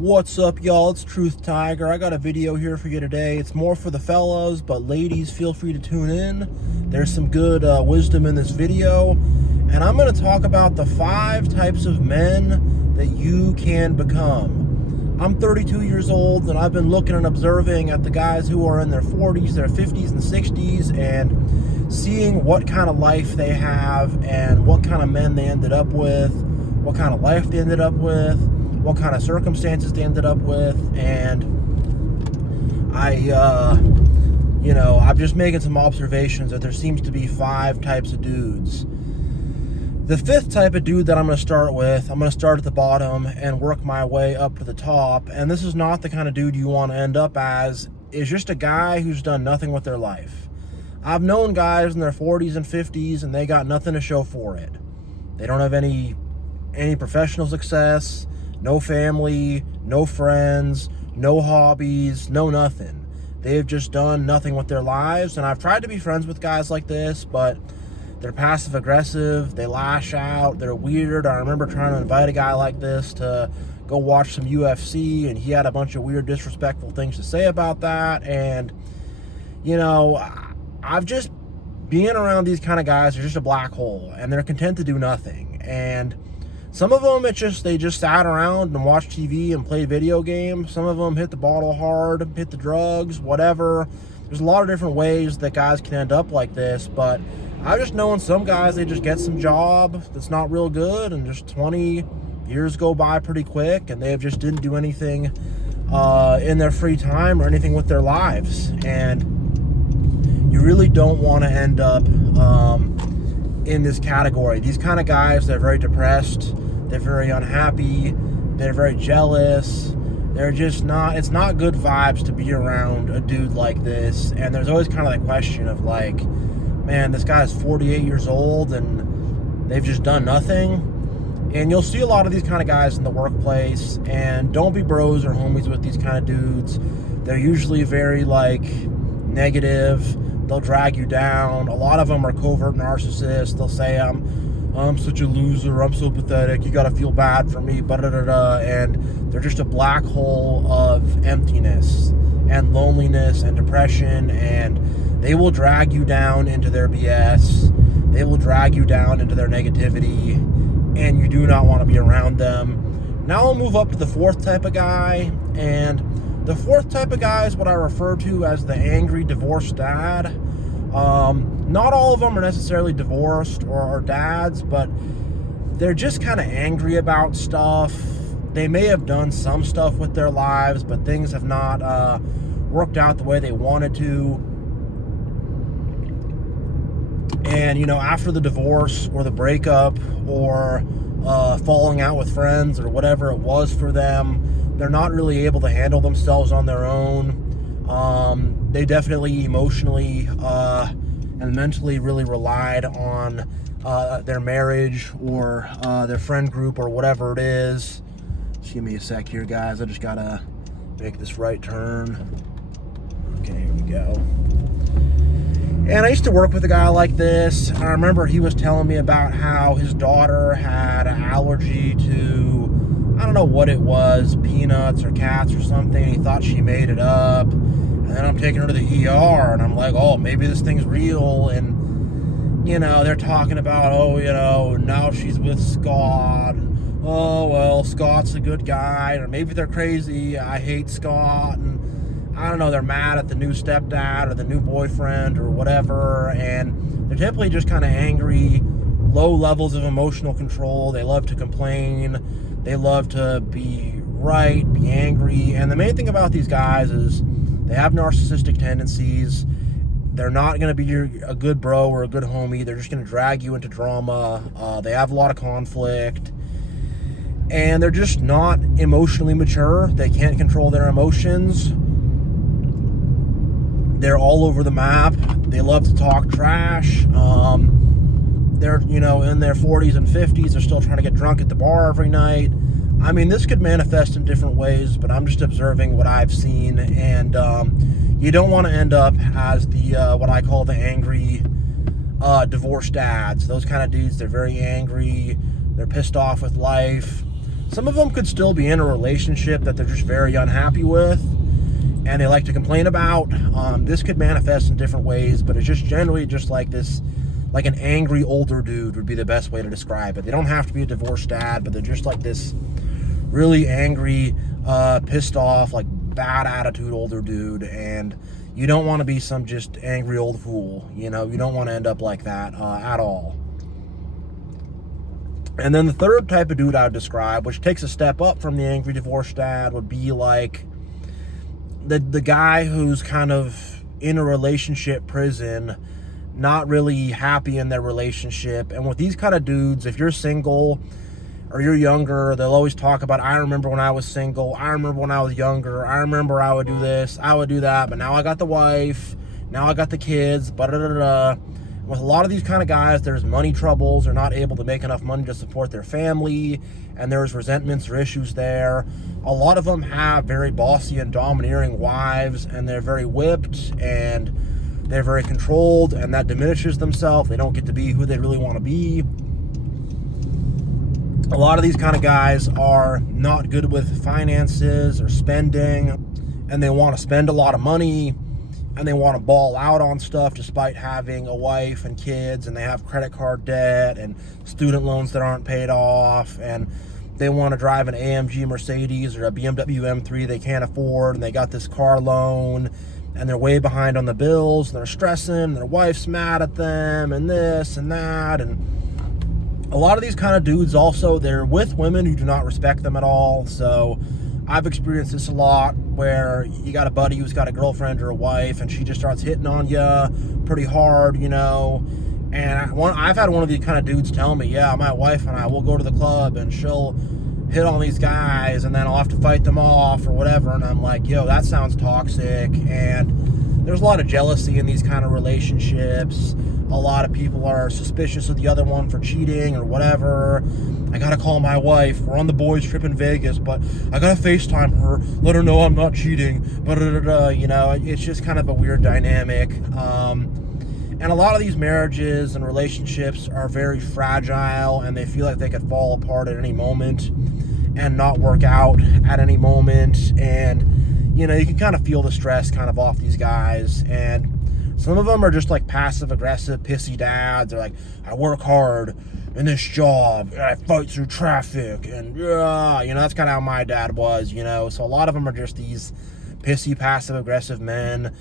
What's up, y'all? It's TruthTiger. I got a video here for you today. It's more for the fellas, but ladies, feel free to tune in. There's some good wisdom in this video. And I'm going to talk about the 5 types of men that you can become. I'm 32 years old, and I've been looking and observing at the guys who are in their 40s, their 50s, and 60s, and seeing what kind of life they have and what kind of men they ended up with, what kind of life they ended up with, what kind of circumstances they ended up with. And I'm just making some observations that there seems to be 5 types of dudes. The 5th type of dude that I'm going to start with, I'm going to start at the bottom and work my way up to the top. And this is not the kind of dude you want to end up as. Is just a guy who's done nothing with their life. I've known guys in their 40s and 50s, and they got nothing to show for it. They don't have any professional success, no family, no friends, no hobbies, no nothing. They've just done nothing with their lives. And I've tried to be friends with guys like this, but they're passive aggressive, they lash out, they're weird. I remember trying to invite a guy like this to go watch some UFC, and he had a bunch of weird, disrespectful things to say about that. And, I've just, being around these kind of guys, they're just a black hole, and they're content to do nothing. And some of them, they just sat around and watched TV and played video games. Some of them hit the bottle hard, hit the drugs, whatever. There's a lot of different ways that guys can end up like this, but I've just known some guys, they just get some job that's not real good, and just 20 years go by pretty quick, and they just didn't do anything in their free time or anything with their lives. And you really don't want to end up in this category. These kind of guys, they're very depressed, they're very unhappy, they're very jealous. They're just not, it's not good vibes to be around a dude like this. And there's always kind of that question of like, man, this guy's 48 years old and they've just done nothing. And you'll see a lot of these kind of guys in the workplace, and don't be bros or homies with these kind of dudes. They're usually very negative. They'll drag you down. A lot of them are covert narcissists. They'll say, I'm such a loser, I'm so pathetic, you gotta feel bad for me, and they're just a black hole of emptiness and loneliness and depression, and they will drag you down into their BS. They will drag you down into their negativity, and you do not want to be around them. Now I'll move up to the 4th type of guy, and the 4th type of guy is what I refer to as the angry divorced dad. Not all of them are necessarily divorced or are dads, but they're just kind of angry about stuff. They may have done some stuff with their lives, but things have not worked out the way they wanted to. And, after the divorce or the breakup or falling out with friends or whatever it was for them, they're not really able to handle themselves on their own. They definitely emotionally and mentally really relied on their marriage or their friend group or whatever it is. Just give me a sec here, guys. I just gotta make this right turn. Okay, here we go. And I used to work with a guy like this. I remember he was telling me about how his daughter had an allergy to, I don't know what it was, peanuts or cats or something. He thought she made it up. And then I'm taking her to the ER, and I'm like, oh, maybe this thing's real. And, they're talking about, now she's with Scott. Oh, well, Scott's a good guy. Or maybe they're crazy. I hate Scott. And I don't know, they're mad at the new stepdad or the new boyfriend or whatever. And they're typically just kind of angry, low levels of emotional control. They love to complain. They love to be right, be angry. And the main thing about these guys is they have narcissistic tendencies. They're not going to be a good bro or a good homie. They're just going to drag you into drama. They have a lot of conflict. And they're just not emotionally mature. They can't control their emotions. They're all over the map. They love to talk trash. They're, in their 40s and 50s. They're still trying to get drunk at the bar every night. I mean, this could manifest in different ways, but I'm just observing what I've seen. And you don't want to end up as the what I call the angry divorced dads. Those kind of dudes, they're very angry. They're pissed off with life. Some of them could still be in a relationship that they're just very unhappy with, and they like to complain about. This could manifest in different ways, but it's just generally just like this, like an angry older dude would be the best way to describe it. They don't have to be a divorced dad, but they're just like this really angry, pissed off, like bad attitude older dude, and you don't want to be some just angry old fool. You know, you don't want to end up like that at all. And then the third type of dude I would describe, which takes a step up from the angry divorced dad, would be like the guy who's kind of in a relationship prison, not really happy in their relationship. And with these kind of dudes, if you're single or you're younger, they'll always talk about, I remember when I was single, I remember when I was younger, I remember I would do this, I would do that, but now I got the wife, now I got the kids, ba-da-da-da-da. With a lot of these kind of guys, there's money troubles. They're not able to make enough money to support their family, and there's resentments or issues there. A lot of them have very bossy and domineering wives, and they're very whipped, and they're very controlled, and that diminishes themselves. They don't get to be who they really want to be. A lot of these kind of guys are not good with finances or spending, and they want to spend a lot of money, and they want to ball out on stuff despite having a wife and kids, and they have credit card debt and student loans that aren't paid off, and they want to drive an AMG Mercedes or a BMW M3 they can't afford, and they got this car loan, and they're way behind on the bills, and they're stressing, and their wife's mad at them, and this and that. And a lot of these kind of dudes also, they're with women who do not respect them at all. So I've experienced this a lot, where you got a buddy who's got a girlfriend or a wife, and she just starts hitting on you pretty hard, you know. And I've had one of these kind of dudes tell me, yeah, my wife and I will go to the club, and she'll hit on these guys, and then I'll have to fight them off or whatever. And I'm like, yo, that sounds toxic. And there's a lot of jealousy in these kind of relationships. A lot of people are suspicious of the other one for cheating or whatever. I gotta call my wife. We're on the boys trip in Vegas, but I gotta FaceTime her, let her know I'm not cheating. You know, it's just kind of a weird dynamic. And a lot of these marriages and relationships are very fragile, and they feel like they could fall apart at any moment and not work out at any moment. And, you know, you can kind of feel the stress kind of off these guys. And some of them are just like passive aggressive, pissy dads. They're like, I work hard in this job, and I fight through traffic, and you know, that's kind of how my dad was, you know. So a lot of them are just these pissy, passive aggressive men.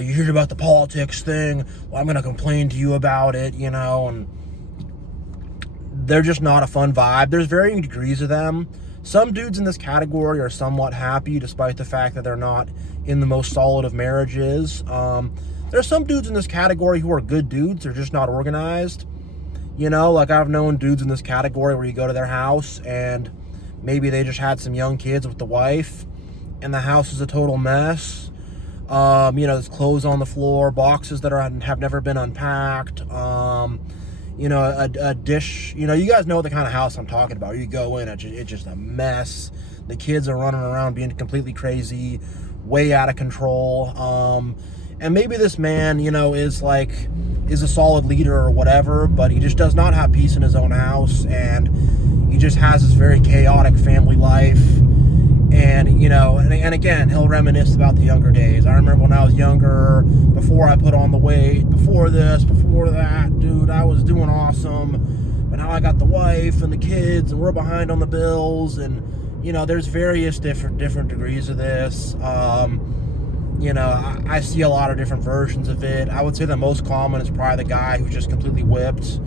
You heard about the politics thing, well, I'm going to complain to you about it, you know, and they're just not a fun vibe. There's varying degrees of them. Some dudes in this category are somewhat happy, despite the fact that they're not in the most solid of marriages. There's some dudes in this category who are good dudes, they're just not organized. You know, like I've known dudes in this category where you go to their house, and maybe they just had some young kids with the wife, and the house is a total mess. You know, there's clothes on the floor, boxes that have never been unpacked. You know, a dish. You know, you guys know the kind of house I'm talking about. You go in, it's just a mess. The kids are running around being completely crazy, way out of control. And maybe this man, you know, is a solid leader or whatever, but he just does not have peace in his own house, and he just has this very chaotic family life. And, you know, and again, he'll reminisce about the younger days. I remember when I was younger, before I put on the weight, before this, before that, dude, I was doing awesome. But now I got the wife and the kids, and we're behind on the bills. And, you know, there's various different degrees of this. You know, I see a lot of different versions of it. I would say the most common is probably the guy who's just completely whipped.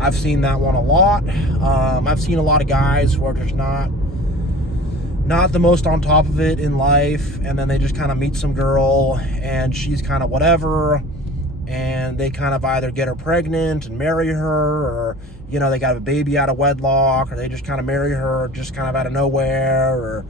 I've seen that one a lot. I've seen a lot of guys who are just not the most on top of it in life, and then they just kind of meet some girl, and she's kind of whatever, and they kind of either get her pregnant and marry her, or, you know, they got a baby out of wedlock, or they just kind of marry her just kind of out of nowhere, or,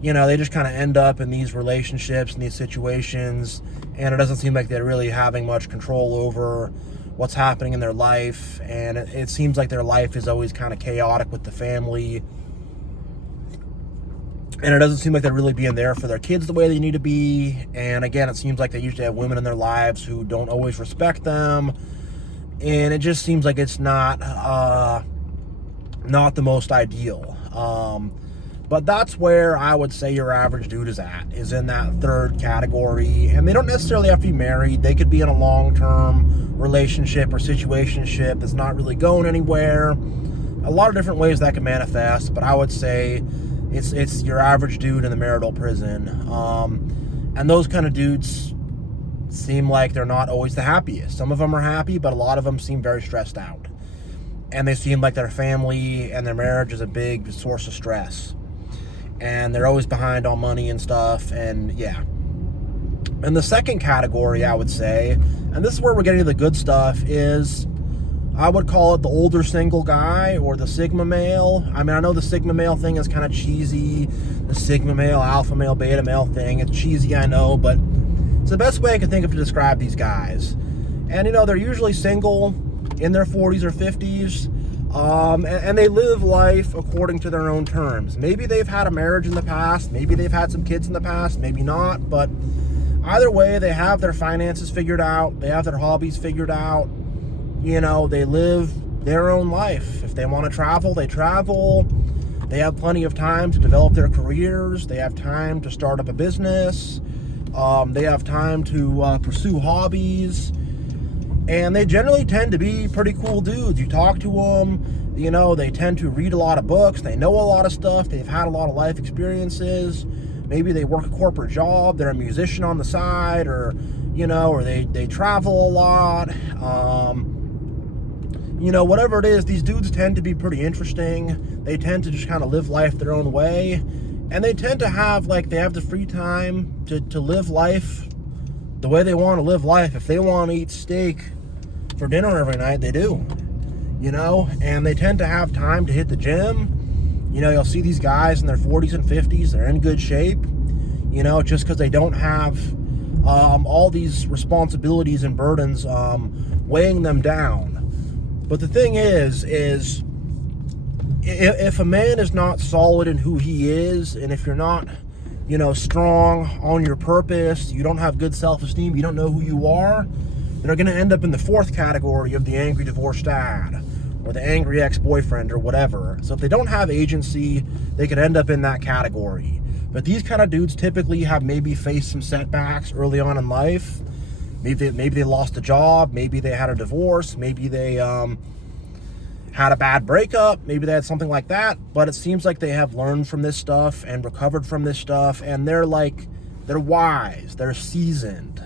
you know, they just kind of end up in these relationships, in these situations, and it doesn't seem like they're really having much control over what's happening in their life, and it seems like their life is always kind of chaotic with the family. And it doesn't seem like they're really being there for their kids the way they need to be. And again, it seems like they usually have women in their lives who don't always respect them. And it just seems like it's not the most ideal. But that's where I would say your average dude is at, is in that third category. And they don't necessarily have to be married. They could be in a long-term relationship or situationship that's not really going anywhere. A lot of different ways that can manifest, but I would say it's your average dude in the marital prison. And those kind of dudes seem like they're not always the happiest. Some of them are happy, but a lot of them seem very stressed out. And they seem like their family and their marriage is a big source of stress. And they're always behind on money and stuff, and yeah. And the second category, I would say, and this is where we're getting to the good stuff, is I would call it the older single guy or the Sigma male. I mean, I know the Sigma male thing is kind of cheesy. The Sigma male, alpha male, beta male thing, it's cheesy, I know, but it's the best way I can think of to describe these guys. And, you know, they're usually single, in their 40s or 50s, and they live life according to their own terms. Maybe they've had a marriage in the past, maybe they've had some kids in the past, maybe not, but either way, they have their finances figured out, they have their hobbies figured out, you know, they live their own life. If they want to travel, they travel. They have plenty of time to develop their careers, they have time to start up a business, they have time to pursue hobbies. And they generally tend to be pretty cool dudes. You talk to them, you know, they tend to read a lot of books. They know a lot of stuff. They've had a lot of life experiences. Maybe they work a corporate job. They're a musician on the side, or, you know, or they travel a lot. You know, whatever it is, these dudes tend to be pretty interesting. They tend to just kind of live life their own way. And they tend to have, like, they have the free time to live life the way they want to live life. If they want to eat steak for dinner every night, they do, you know, and they tend to have time to hit the gym. You know, you'll see these guys in their 40s and 50s, they're in good shape, you know, just because they don't have all these responsibilities and burdens weighing them down. But the thing is if a man is not solid in who he is, and if you're not, you know, strong on your purpose, you don't have good self-esteem, you don't know who you are, they're going to end up in the fourth category of the angry divorced dad or the angry ex-boyfriend or whatever. So if they don't have agency, they could end up in that category. But these kind of dudes typically have maybe faced some setbacks early on in life. Maybe they lost a job, maybe they had a divorce, maybe they had a bad breakup, maybe they had something like that, but it seems like they have learned from this stuff and recovered from this stuff, and they're wise, they're seasoned.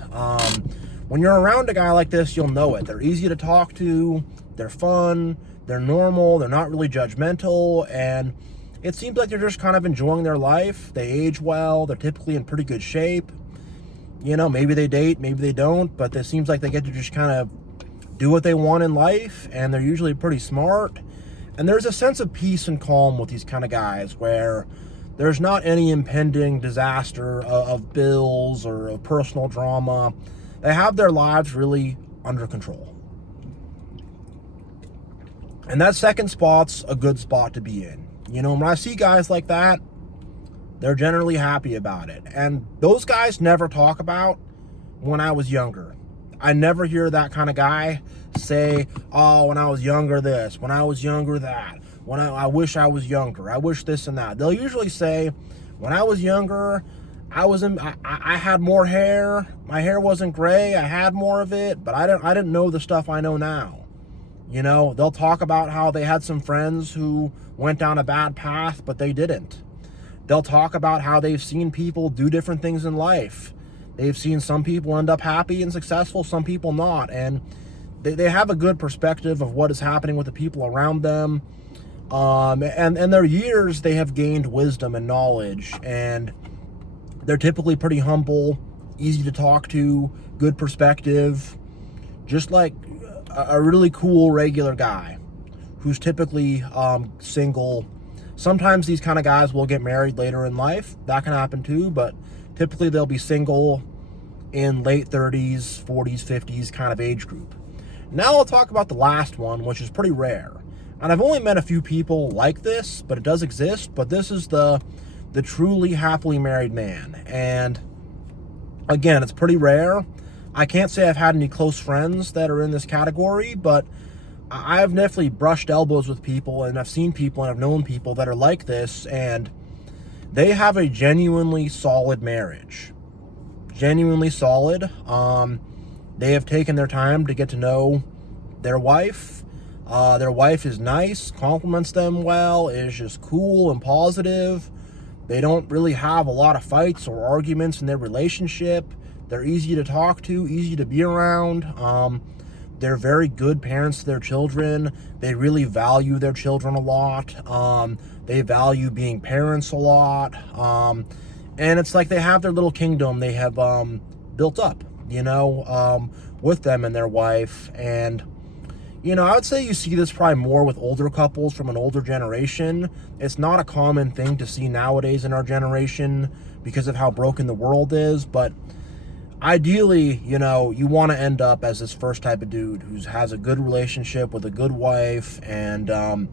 When you're around a guy like this, you'll know it. They're easy to talk to, they're fun, they're normal, they're not really judgmental, and it seems like they're just kind of enjoying their life. They age well, they're typically in pretty good shape. You know, maybe they date, maybe they don't, but it seems like they get to just kind of do what they want in life, and they're usually pretty smart. And there's a sense of peace and calm with these kind of guys where there's not any impending disaster of bills or of personal drama. They have their lives really under control. And that second spot's a good spot to be in. You know, when I see guys like that, they're generally happy about it. And those guys never talk about when I was younger. I never hear that kind of guy say, oh, when I was younger this, when I was younger that, when I wish I was younger, I wish this and that. They'll usually say, when I was younger, I had more hair, my hair wasn't gray, I had more of it, but I didn't know the stuff I know now. You know, they'll talk about how they had some friends who went down a bad path, but they didn't. They'll talk about how they've seen people do different things in life. They've seen some people end up happy and successful, some people not. And they have a good perspective of what is happening with the people around them. And their years, they have gained wisdom and knowledge. And they're typically pretty humble, easy to talk to, good perspective. Just like a really cool regular guy who's typically single. Sometimes these kind of guys will get married later in life. That can happen too, but typically they'll be single in late 30s, 40s, 50s kind of age group. Now I'll talk about the last one, which is pretty rare. And I've only met a few people like this, but it does exist. But this is the truly happily married man. And again, it's pretty rare. I can't say I've had any close friends that are in this category, but I've definitely brushed elbows with people, and I've seen people and I've known people that are like this, and they have a genuinely solid marriage. Genuinely solid. They have taken their time to get to know their wife. Their wife is nice, compliments them well, is just cool and positive. They don't really have a lot of fights or arguments in their relationship. They're easy to talk to, easy to be around. They're very good parents to their children. They really value their children a lot. They value being parents a lot. And it's like they have their little kingdom they have built up, with them and their wife. And, I would say you see this probably more with older couples from an older generation. It's not a common thing to see nowadays in our generation because of how broken the world is. But ideally, you want to end up as this first type of dude who has a good relationship with a good wife and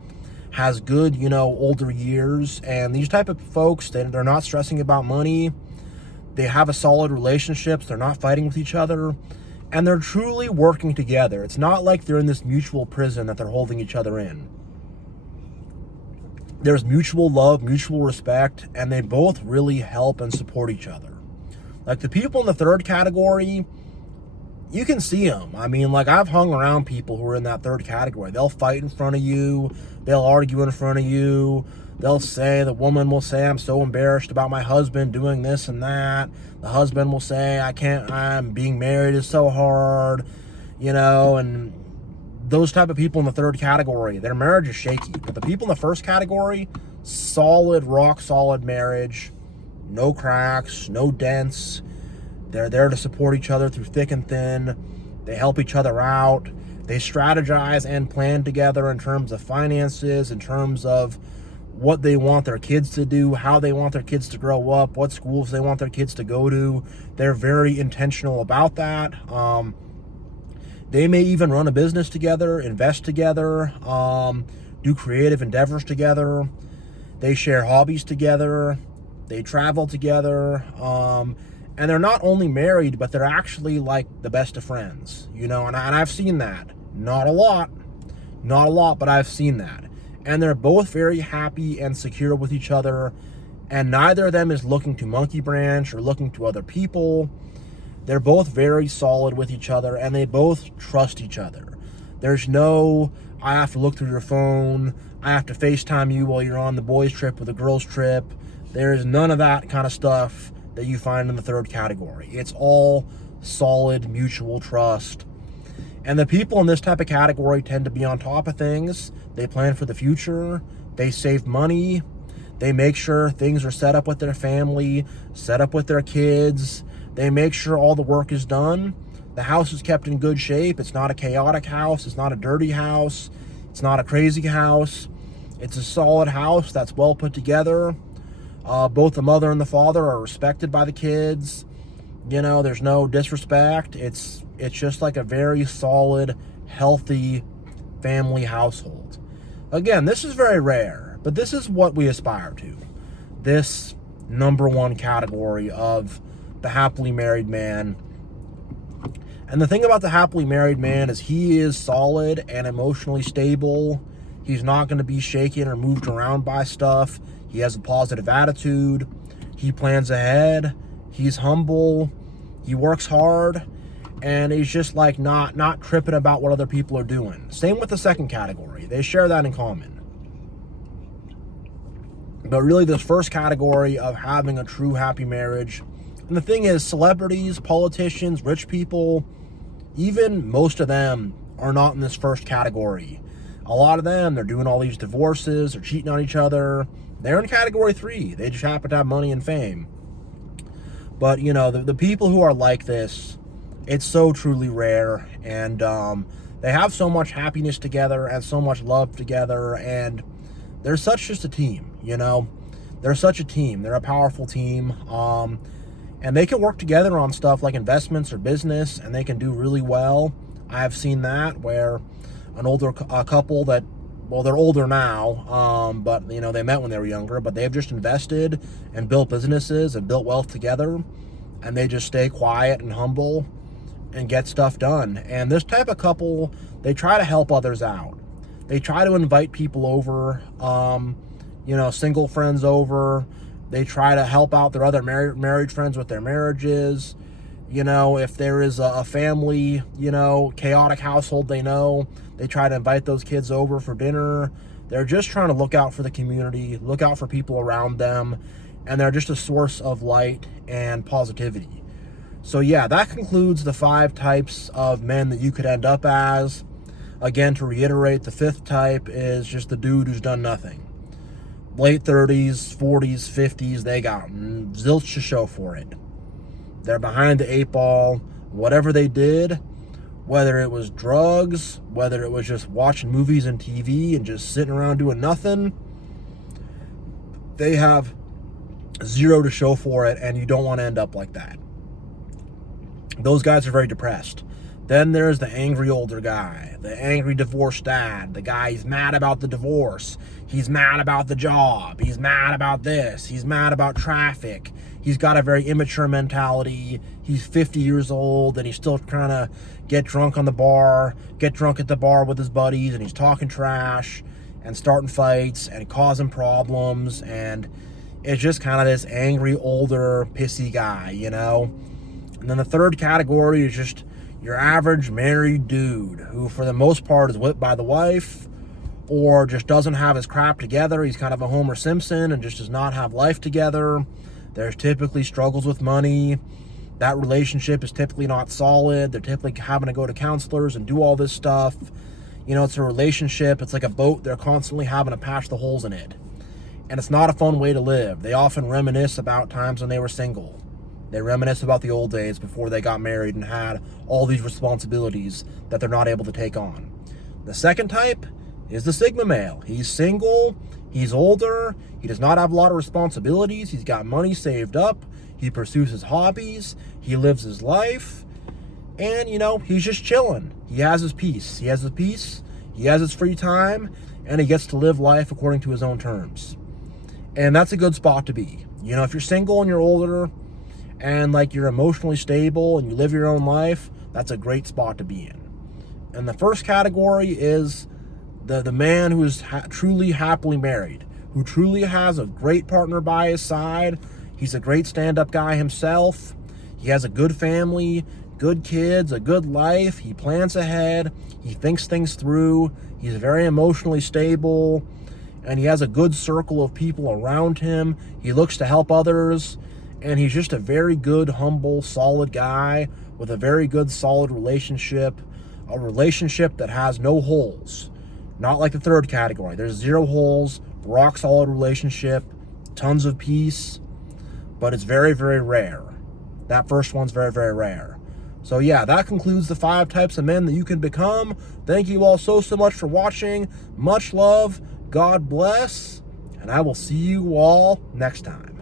has good, older years. And these type of folks, they're not stressing about money. They have a solid relationships. They're not fighting with each other. And they're truly working together. It's not like they're in this mutual prison that they're holding each other in. There's mutual love, mutual respect, and they both really help and support each other. Like the people in the third category, you can see them. I mean, like I've hung around people who are in that third category. They'll fight in front of you. They'll argue in front of you. The woman will say, I'm so embarrassed about my husband doing this and that. The husband will say, I'm being married is so hard, and those type of people in the third category, their marriage is shaky. But the people in the first category, solid, rock solid marriage, no cracks, no dents. They're there to support each other through thick and thin. They help each other out. They strategize and plan together in terms of finances, in terms of what they want their kids to do, how they want their kids to grow up, what schools they want their kids to go to. They're very intentional about that. They may even run a business together, invest together, do creative endeavors together. They share hobbies together. They travel together. And they're not only married, but they're actually like the best of friends, and I've seen that. Not a lot, but I've seen that. And they're both very happy and secure with each other, and neither of them is looking to monkey branch or looking to other people. They're both very solid with each other, and they both trust each other. There's no, I have to look through your phone, I have to FaceTime you while you're on the boys' trip or the girls' trip. There's none of that kind of stuff that you find in the third category. It's all solid mutual trust. And the people in this type of category tend to be on top of things. They plan for the future. They save money. They make sure things are set up with their family, set up with their kids. They make sure all the work is done. The house is kept in good shape. It's not a chaotic house. It's not a dirty house. It's not a crazy house. It's a solid house that's well put together. Both the mother and the father are respected by the kids. There's no disrespect. It's just like a very solid, healthy family household. Again, this is very rare, but this is what we aspire to. This number one category of the happily married man. And the thing about the happily married man is he is solid and emotionally stable. He's not going to be shaken or moved around by stuff. He has a positive attitude. He plans ahead. He's humble. He works hard. And he's just like not tripping about what other people are doing. Same with the second category. They share that in common. But really this first category of having a true happy marriage. And the thing is, celebrities, politicians, rich people, even most of them are not in this first category. A lot of them, they're doing all these divorces, they're cheating on each other. They're in category 3. They just happen to have money and fame. But, the people who are like this, it's so truly rare. And they have so much happiness together and so much love together. And they're such just a team, They're such a team. They're a powerful team. And they can work together on stuff like investments or business, and they can do really well. I've seen that where an older couple that, well, they're older now, but, they met when they were younger, but they've just invested and built businesses and built wealth together, and they just stay quiet and humble, and get stuff done. And this type of couple, they try to help others out. They try to invite people over, single friends over. They try to help out their other married friends with their marriages. If there is a family, chaotic household they try to invite those kids over for dinner. They're just trying to look out for the community, look out for people around them, and they're just a source of light and positivity. So yeah, that concludes the 5 types of men that you could end up as. Again, to reiterate, the 5th type is just the dude who's done nothing. Late 30s, 40s, 50s, they got zilch to show for it. They're behind the 8 ball. Whatever they did, whether it was drugs, whether it was just watching movies and TV and just sitting around doing nothing, they have 0 to show for it, and you don't want to end up like that. Those guys are very depressed. Then there's the angry older guy, the angry divorced dad, the guy, he's mad about the divorce, he's mad about the job, he's mad about this, he's mad about traffic, he's got a very immature mentality, he's 50 years old, and he's still trying to get drunk at the bar with his buddies, and he's talking trash, and starting fights, and causing problems, and it's just kind of this angry, older, pissy guy, And then the 3rd category is just your average married dude who, for the most part, is whipped by the wife or just doesn't have his crap together. He's kind of a Homer Simpson and just does not have life together. There's typically struggles with money. That relationship is typically not solid. They're typically having to go to counselors and do all this stuff. It's a relationship. It's like a boat. They're constantly having to patch the holes in it. And it's not a fun way to live. They often reminisce about times when they were single. They reminisce about the old days before they got married and had all these responsibilities that they're not able to take on. The 2nd type is the Sigma male. He's single, he's older, he does not have a lot of responsibilities, he's got money saved up, he pursues his hobbies, he lives his life, and, he's just chilling. He has his peace. He has his free time, and he gets to live life according to his own terms. And that's a good spot to be. If you're single and you're older, and you're emotionally stable and you live your own life, that's a great spot to be in. And the 1st category is the man who is truly happily married, who truly has a great partner by his side. He's a great stand-up guy himself. He has a good family, good kids, a good life. He plans ahead. He thinks things through. He's very emotionally stable, and he has a good circle of people around him. He looks to help others. And he's just a very good, humble, solid guy with a very good, solid relationship. A relationship that has no holes. Not like the 3rd category. There's 0 holes, rock solid relationship, tons of peace. But it's very, very rare. That first one's very, very rare. So yeah, that concludes the 5 types of men that you can become. Thank you all so much for watching. Much love. God bless. And I will see you all next time.